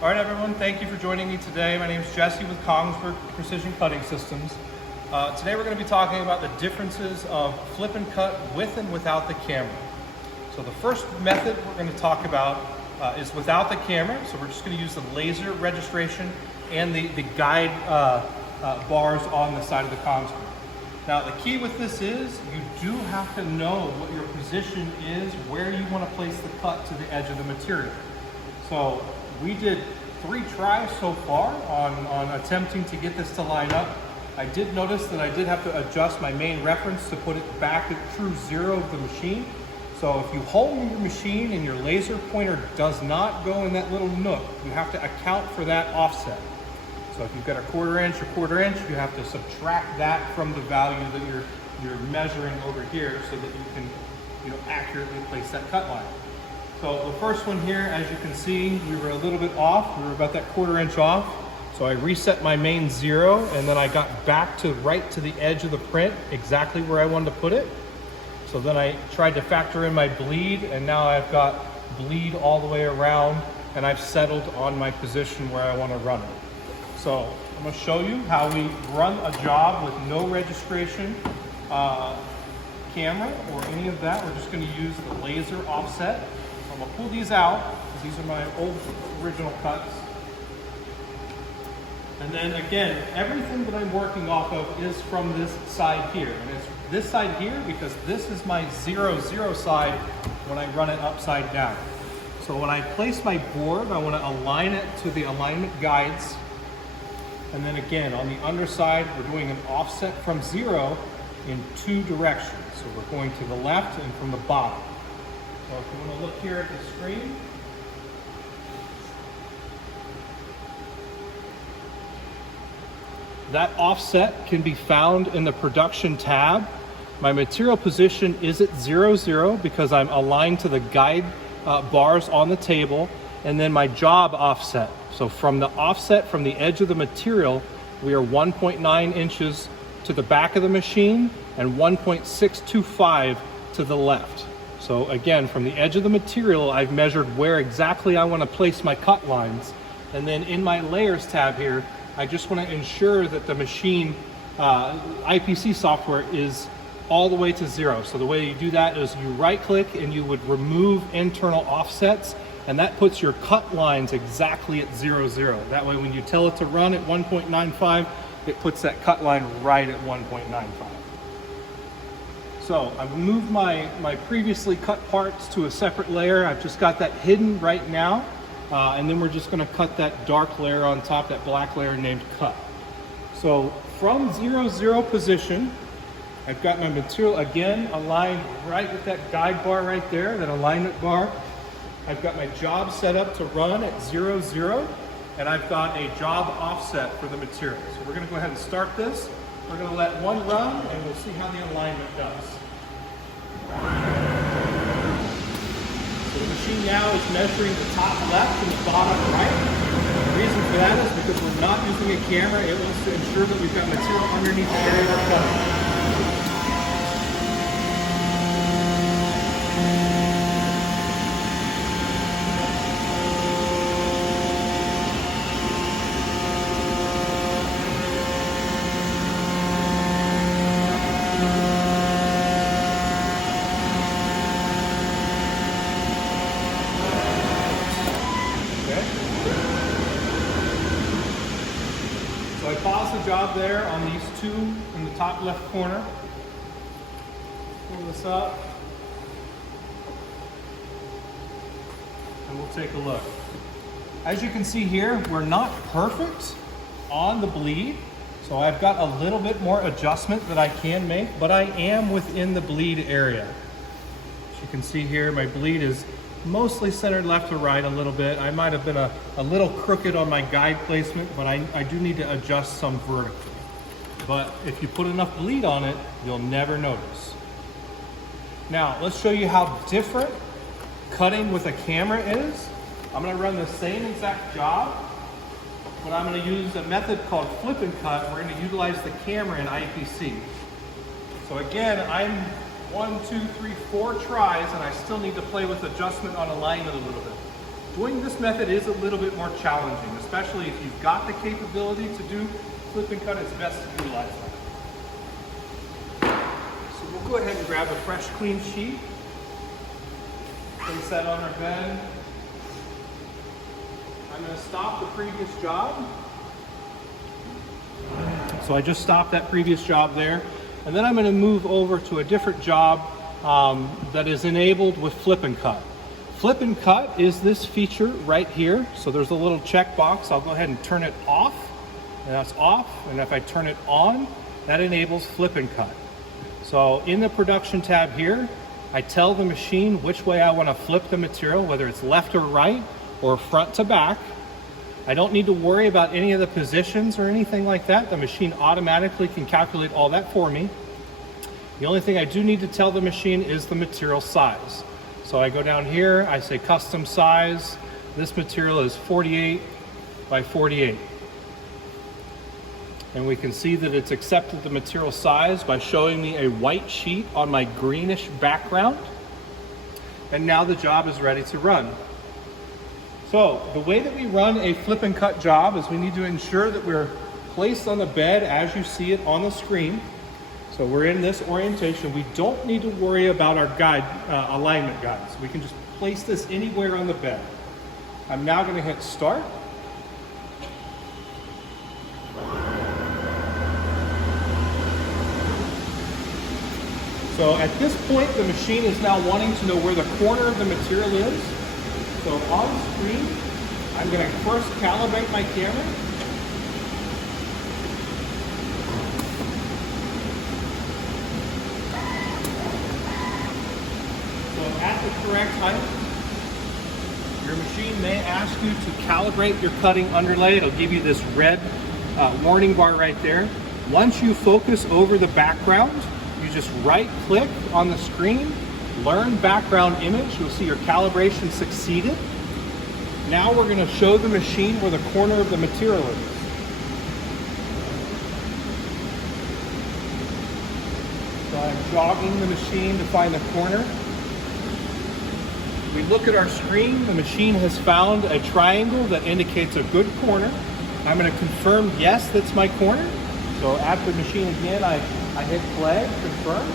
All right, everyone, thank you for joining me today. My name is Jesse with Kongsberg Precision Cutting Systems. Today we're going to be talking about the differences of flip and cut with and without the camera. So the first method we're going to talk about is without the camera. So we're just going to use the laser registration and the guide bars on the side of the Kongsberg. Now the key with this is you do have to know what your position is, where you want to place the cut to the edge of the material. So we did 3 tries so far on attempting to get this to line up. I did notice that I did have to adjust my main reference to put it back at true 0 of the machine. So if you hold your machine and your laser pointer does not go in that little nook, you have to account for that offset. So if you've got a 1/4 inch or 1/4 inch, you have to subtract that from the value that you're measuring over here so that you can accurately place that cut line. So the first one here, as you can see, we were a little bit off. We were about that 1/4 inch off. So I reset my main 0 and then I got back to right to the edge of the print, exactly where I wanted to put it. So then I tried to factor in my bleed, and now I've got bleed all the way around, and I've settled on my position where I want to run it. So I'm going to show you how we run a job with no registration camera or any of that. We're just going to use the laser offset. I'm going to pull these out because these are my old original cuts. And then again, everything that I'm working off of is from this side here. And it's this side here because this is my 0-0 side when I run it upside down. So when I place my board, I want to align it to the alignment guides. And then again, on the underside, we're doing an offset from 0 in 2 directions. So we're going to the left and from the bottom. So if you want to look here at the screen, that offset can be found in the production tab. My material position is at 0-0 because I'm aligned to the guide bars on the table, and then my job offset. So from the offset from the edge of the material, we are 1.9 inches to the back of the machine and 1.625 to the left. So again, from the edge of the material, I've measured where exactly I want to place my cut lines. And then in my layers tab here, I just want to ensure that the machine IPC software is all the way to 0. So the way you do that is you right click and you would remove internal offsets, and that puts your cut lines exactly at 0-0. That way when you tell it to run at 1.95, it puts that cut line right at 1.95. So I've moved my previously cut parts to a separate layer. I've just got that hidden right now. And then we're just going to cut that dark layer on top, that black layer named cut. So from 0-0 position, I've got my material again aligned right with that guide bar right there, that alignment bar. I've got my job set up to run at 0-0, and I've got a job offset for the material. So we're going to go ahead and start this. We're going to let one run, and we'll see how the alignment does. So the machine now is measuring the top left and the bottom right. The reason for that is because we're not using a camera. It wants to ensure that we've got material underneath the area we're cutting. So I pause the job there on these 2 in the top left corner. Pull this up. And we'll take a look. As you can see here, we're not perfect on the bleed. So I've got a little bit more adjustment that I can make, but I am within the bleed area. As you can see here, my bleed is mostly centered left to right a little bit. I might have been a little crooked on my guide placement, but I do need to adjust some vertically. But if you put enough bleed on it, you'll never notice. Now, let's show you how different cutting with a camera is. I'm going to run the same exact job, but I'm going to use a method called flip and cut. We're going to utilize the camera in IPC. So again, I'm 1, 2, 3, 4 tries, and I still need to play with adjustment on alignment a little bit. Doing this method is a little bit more challenging, especially if you've got the capability to do flip and cut. It's best to utilize that. So we'll go ahead and grab a fresh, clean sheet, place that on our bed. I'm going to stop the previous job. So I just stopped that previous job there, and then I'm going to move over to a different job that is enabled with flip and cut. Flip and cut is this feature right here. So there's a little check box. I'll go ahead and turn it off, and that's off. And if I turn it on, that enables flip and cut. So in the production tab here, I tell the machine which way I want to flip the material, whether it's left or right or front to back. I don't need to worry about any of the positions or anything like that. The machine automatically can calculate all that for me. The only thing I do need to tell the machine is the material size. So I go down here, I say custom size. This material is 48 by 48. And we can see that it's accepted the material size by showing me a white sheet on my greenish background. And now the job is ready to run. So the way that we run a flip and cut job is we need to ensure that we're placed on the bed as you see it on the screen. So we're in this orientation. We don't need to worry about our guide, alignment guides. We can just place this anywhere on the bed. I'm now going to hit start. So at this point, the machine is now wanting to know where the corner of the material is. So on screen, I'm going to first calibrate my camera. So at the correct height, your machine may ask you to calibrate your cutting underlay. It'll give you this red warning bar right there. Once you focus over the background, you just right click on the screen, learn background image. You'll see your calibration succeeded. Now we're going to show the machine where the corner of the material is. So I'm jogging the machine to find the corner. We look at our screen, the machine has found a triangle that indicates a good corner. I'm going to confirm, yes, that's my corner. So at the machine again, I hit play, confirm.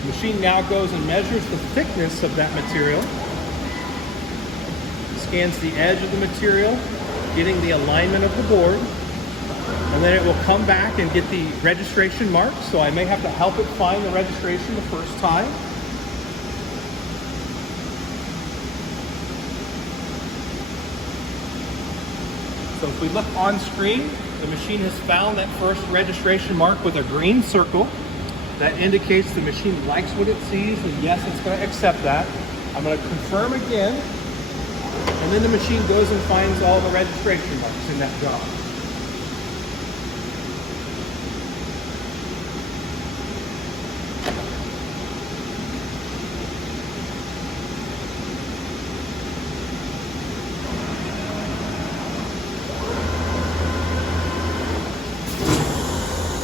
The machine now goes and measures the thickness of that material, scans the edge of the material, getting the alignment of the board, and then it will come back and get the registration mark. So I may have to help it find the registration the first time. So if we look on screen, the machine has found that first registration mark with a green circle. That indicates the machine likes what it sees, and yes, it's going to accept that. I'm going to confirm again, and then the machine goes and finds all the registration marks in that job.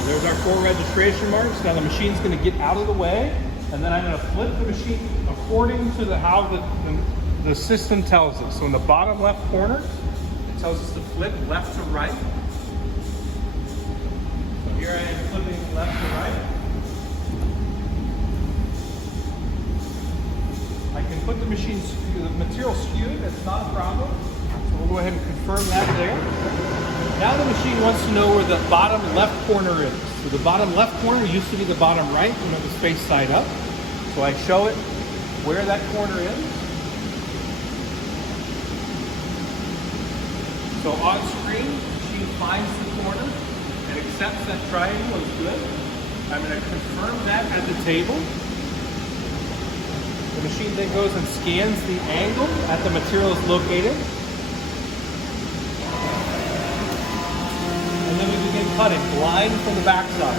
There's our 4 registration marks. Now the machine's going to get out of the way, and then I'm going to flip the machine according to how the system tells us. So in the bottom left corner, it tells us to flip left to right. So here I am flipping left to right. I can put the material skewed, that's not a problem. So we'll go ahead and confirm that there. Now the machine wants to know where the bottom left corner is. So the bottom left corner used to be the bottom right when it was face side up. So I show it where that corner is. So on screen, the machine finds the corner and accepts that triangle is good. I'm going to confirm that at the table. The machine then goes and scans the angle at the material is located. And then we begin cutting, blind from the backside.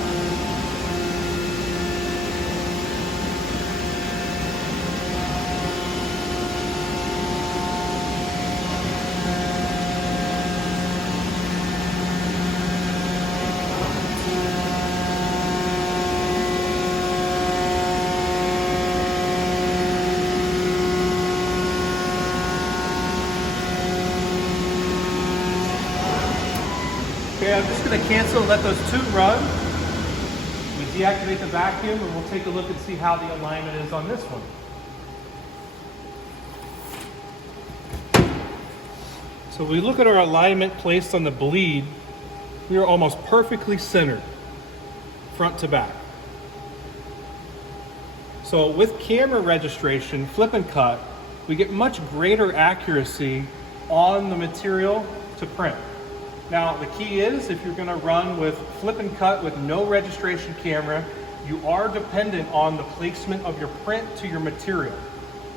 Okay, I'm just going to cancel and let those two run. We deactivate the vacuum and we'll take a look and see how the alignment is on this one. So we look at our alignment placed on the bleed, we are almost perfectly centered, front to back. So with camera registration, flip and cut, we get much greater accuracy on the material to print. Now the key is, if you're gonna run with flip and cut with no registration camera, you are dependent on the placement of your print to your material.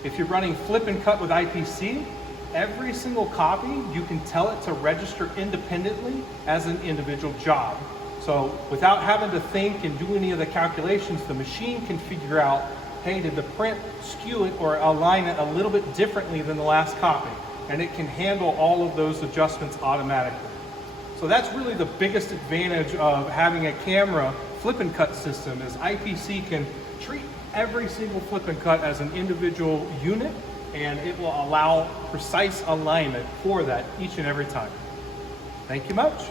If you're running flip and cut with IPC, every single copy, you can tell it to register independently as an individual job. So without having to think and do any of the calculations, the machine can figure out, hey, did the print skew it or align it a little bit differently than the last copy? And it can handle all of those adjustments automatically. So that's really the biggest advantage of having a camera flip and cut system, is IPC can treat every single flip and cut as an individual unit, and it will allow precise alignment for that each and every time. Thank you much.